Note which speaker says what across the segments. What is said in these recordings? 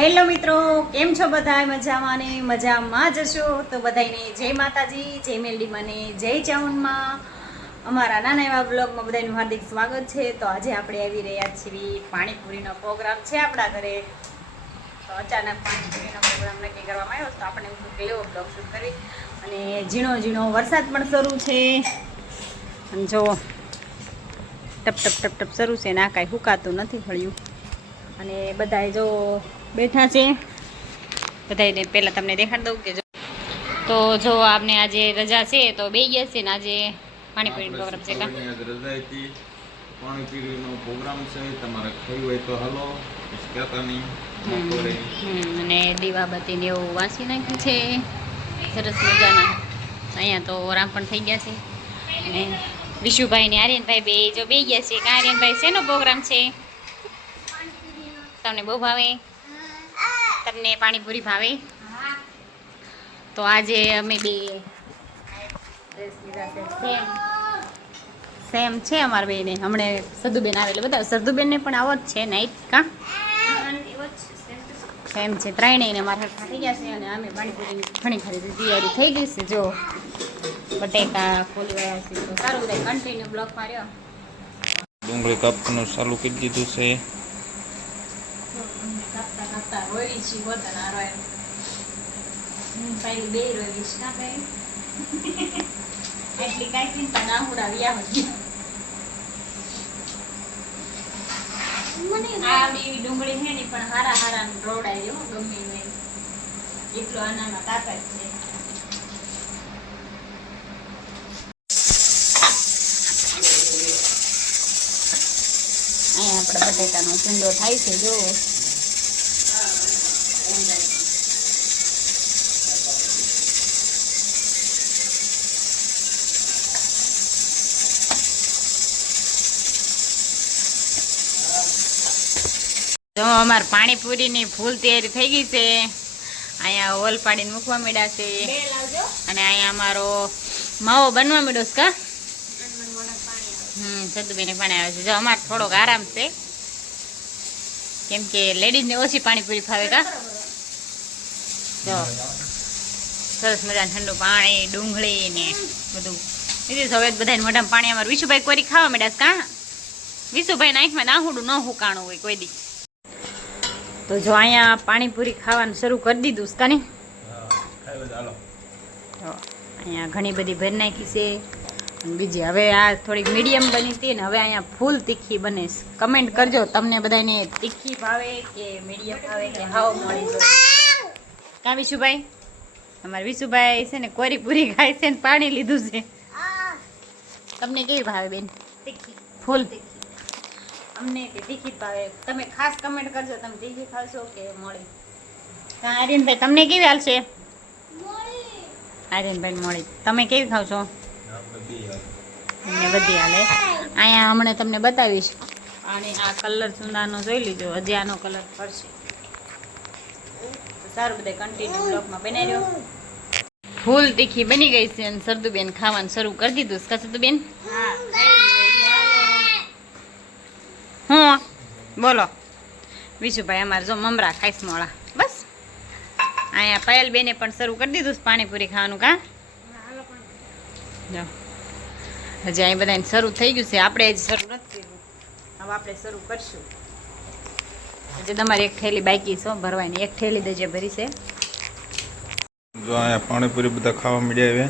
Speaker 1: Hello મિત્રો, કેમ છો બધા મજામાં ને મજામાં જશો તો બધાને જય માતાજી, જય મેલડી મને, જય ચાઉનમાં. અમારા નાના એવા બ્લોગમાં બધાનું હાર્દિક સ્વાગત છે. તો આજે આપણે આવી રહ્યા છીએ પાણીપુરીનો પ્રોગ્રામ છે આપણા ઘરે. તો અચાનક પાણીપુરીનો પ્રોગ્રામ નક્કી કરવામાં આવ્યો તો આપણે હું કેવો બ્લોગ શૂટ કરી અને ઝીણો ઝીણો વરસાદ પણ શરૂ છે. અને જો ટપ ટપ ટપ ટપ શરૂ છે ને કાંઈ હુકાતું નથી ફળ્યું અને બધાએ જો બેઠા છે. બધાને પહેલાં તમને દેખાડ દઉં કે જો તો જો આપને આજે રજા છે તો બે ગયા છે ને આજે પાણીપુરીનો પ્રોગ્રામ છે કા?
Speaker 2: રજા હતી. પાણીપુરીનો પ્રોગ્રામ છે તમારે ખાવું હોય તો હાલો કહેતા નહીં બપોરે
Speaker 1: હમ, અને દીવાબત્તીને એવું વાંચી નાખ્યું છે. સરસ મજાના. અહીંયા તો રામ પણ થઈ ગયા છે. અને વિશુભાઈ ને આર્યનભાઈ બે જો બે ગયા છે. આર્યનભાઈ શેનો પ્રોગ્રામ છે? તમને બહુ ભાવે. તમને પાણીપુરી ભાવે? તો આજે અમે બે સેમ. સેમ છે અમારા બેને. હમણે સદુબેન આવે એટલે બધા સદુબેનને પણ આવો જ છે નાઈટ કા? સેમ છે. ત્રણેયને મારા થઈ ગયા છે અને અમે પાણીપુરીની ઘણી ખરી તૈયારી થઈ ગઈ છે. જો બટેકા ફૂલ ગયા છે તો સારું બધા કન્ટિન્યુ બ્લોક માર્યો
Speaker 2: ડુંગળી કાપવાનું ચાલુ કરી દીધું છે.
Speaker 1: કાપતા છી પોતાના રોય હું પહેલી બે રોઈશ ના પહેલી એટલી કાંઈ ચિંતા ના હુડા વ્યા હોય. આ બી ડુંગળી છે ને પણ હારા હારા રોડાય જો ગમે ને એટલો આનામાં તાકાત છે. અહીંયા આપણે બટેટાનો ચૂંડો થાય છે જો જો અમાર પાણીપુરીની ફૂલ તૈયારી થઈ ગઈ છે. અહીંયા ઓલ પાડીને મૂકવા મળ્યા છે. અને અહીંયા અમારો માવો બનવા મળ્યો છે કા? હમ સદુબેને પાણી આવે. છે. જો અમારે થોડોક આરામ છે. કેમ કે લેડીઝને ઓછી પાણીપુરી ફાવે કા? જો. સરસ મજાનું ઠંડુ પાણી, ડુંગળી ને બધું. બીજું હવે બધાને મોઢામાં પાણી અમારું વિશુભાઈ કોરી ખાવા માંડ્યા કા? વિશુભાઈ નાખમાં નાહુડું ન હુકાણું હોય કોઈ દી. તો જો અહીંયા પાણીપુરી ખાવાનું શરૂ કરી દીધું કાની અહીંયા ઘણી બધી ભરી નાખી છે. બીજી હવે આ થોડીક મીડિયમ બની હતી ને હવે અહીંયા ફૂલ તીખી બને કમેન્ટ કરજો, તમને બધાને તીખી ભાવે કે મીડિયમ ભાવે કે હાવ મળી જાય કા વિશુભાઈ? અમારા વિશુભાઈ છે ને કોરી પૂરી ખાય છે ને પાણી લીધું છે. તમને કેવી ભાવે બેન? તીખી. ફૂલ. તીખી. અમને તીખી ભાવે. તમે ખાસ કમેન્ટ કરજો તમે તીખી ખાશો કે મોળી આર્યનભાઈ તમને કેવી હાલશે? આર્યનભાઈ મોળી તમે કેવી ખાવ છો તમને બધી હાલે. અહીંયા હમણાં તમને બતાવીશ. અને આ કલર ચૂંદાનો જોઈ લીધો હજી આનો કલર ફરશે. તો સારું બધા કન્ટિન્યુ બ્લોકમાં બનાવી રહ્યો. ફૂલ તીખી બની ગઈ છે અને સરદુબેન ખાવાનું શરૂ કરી દીધું. કા સરદુબેન હું. બોલો. વિશુભાઈ અમારે જો મમરા ખાઈશ મોળા. બસ. અહીંયા પાયલ બેને પણ શરૂ કરી દીધું પાણીપુરી ખાવાનું કા? જો. હજી અહીં બધાને શરૂ થઈ ગયું છે. આપણે જ શરૂ નથી કર્યું. હવે આપણે શરૂ કરશું. હજી તમારી એક થેલી બાકી છે ભરવાની. એક થેલી દેજે ભરી છે.
Speaker 2: જો અહીંયા પાણીપુરી બધા ખાવા મળ્યા હવે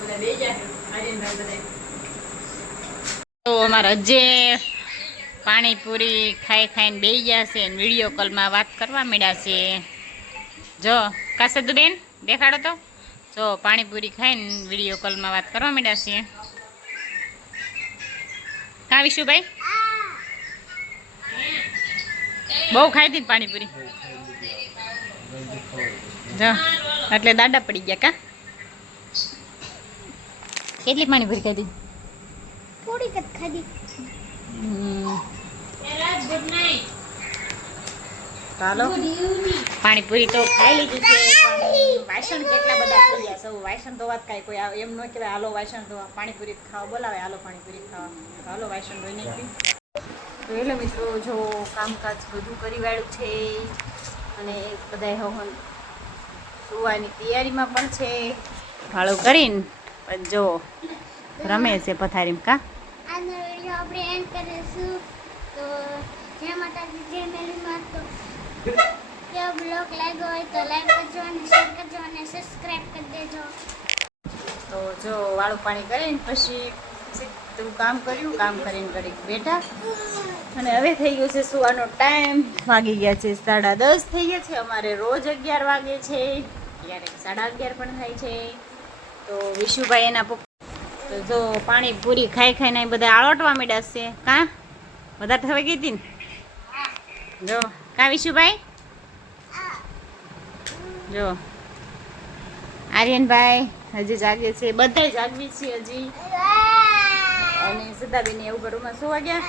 Speaker 1: ખાવાની બે જાય બધા તો અમારા જે પાણીપુરી ખાઈ ખાઈને બે ગયા છે વીડિયો કોલમાં વાત કરવા મળ્યા છે. જો કાસદુ બેન દેખાડો તો. જો, પાણીપુરી ખાઈને વીડિયો કોલમાં વાત કરવા મળ્યા છે. કા વિશુભાઈ બહુ ખાઈ હતી પાણીપુરી? જો, એટલે દાડા પડી ગયા કા? કેટલી પાણીપુરી ખાઈ હતી?
Speaker 3: ખાધી.
Speaker 1: ચાલો. પાણીપુરી તો ખાઈ લીધું છે વાસણ કેટલા બધા થઈ ગયા સૌ વાસણ ધોવા જ કાંઈ કોઈ એમ ન કહેવાય હાલો વાસણ ધોવા. પાણીપુરી ખાવા. બોલાવે હાલો પાણીપુરી ખાવા. હાલો વાસણ ધોઈ નાખી તો એટલે મિત્રો જો કામકાજ બધું કરી વાળું છે અને બધા હવન સુવાની તૈયારીમાં પણ છે. ભાડું કરીને પણ જો રમે છે પથારીમાં કા?
Speaker 3: આજનો વીડિયો આપણે એન્ડ કરીશું. તો જય માતાજી, જય મેલીમાં તો જો બ્લોગ લાગ્યો હોય તો લાઈક કરજો અને શેર કરજો અને સબસ્ક્રાઇબ કરી દેજો.
Speaker 1: તો જો વાળું પાણી કરીને પછી સીધું કામ કર્યું, કામ કરીને કરી બેઠા. અને હવે થઈ ગયું છે સુવાનો ટાઈમ વાગી ગયા છે સાડા દસ. થઈ ગયા છે અમારે રોજ અગિયાર વાગે છે. ક્યારેક સાડા અગિયાર પણ થાય છે. તો વિશુભાઈ એના પપ્પા તો જો પાણી પૂરી ખાઈ ખાઈને બધા આળોટવા માંડ્યા છે. કાં? વધારે થવા ગઈ ને જો, કાં વિશુભાઈ? જો. આર્યનભાઈ હજી જાગે છે. બધાય જાગવી છે હજી. અને સીતાબેન એવું ઘરમાં શું વાગ્યા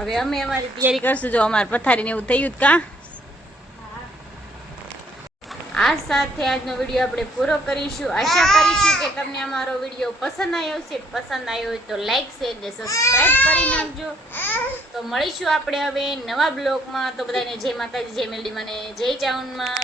Speaker 1: હવે અમે અમારી તૈયારી કરશું. જો અમારે પથારીને એવું થયું જ કા? આ સાથે આજનો વીડિયો આપણે પૂરો કરીશું. આશા કરીશું કે તમને અમારો વીડિયો પસંદ આવ્યો છે પસંદ આવ્યો હોય તો લાઈક શેર ને સબસ્ક્રાઇબ કરી નાખજો. તો મળીશું આપણે હવે નવા બ્લોગમાં. તો બધાને જય માતાજી, જય મેલડી, મને જય ચાઉનમાં.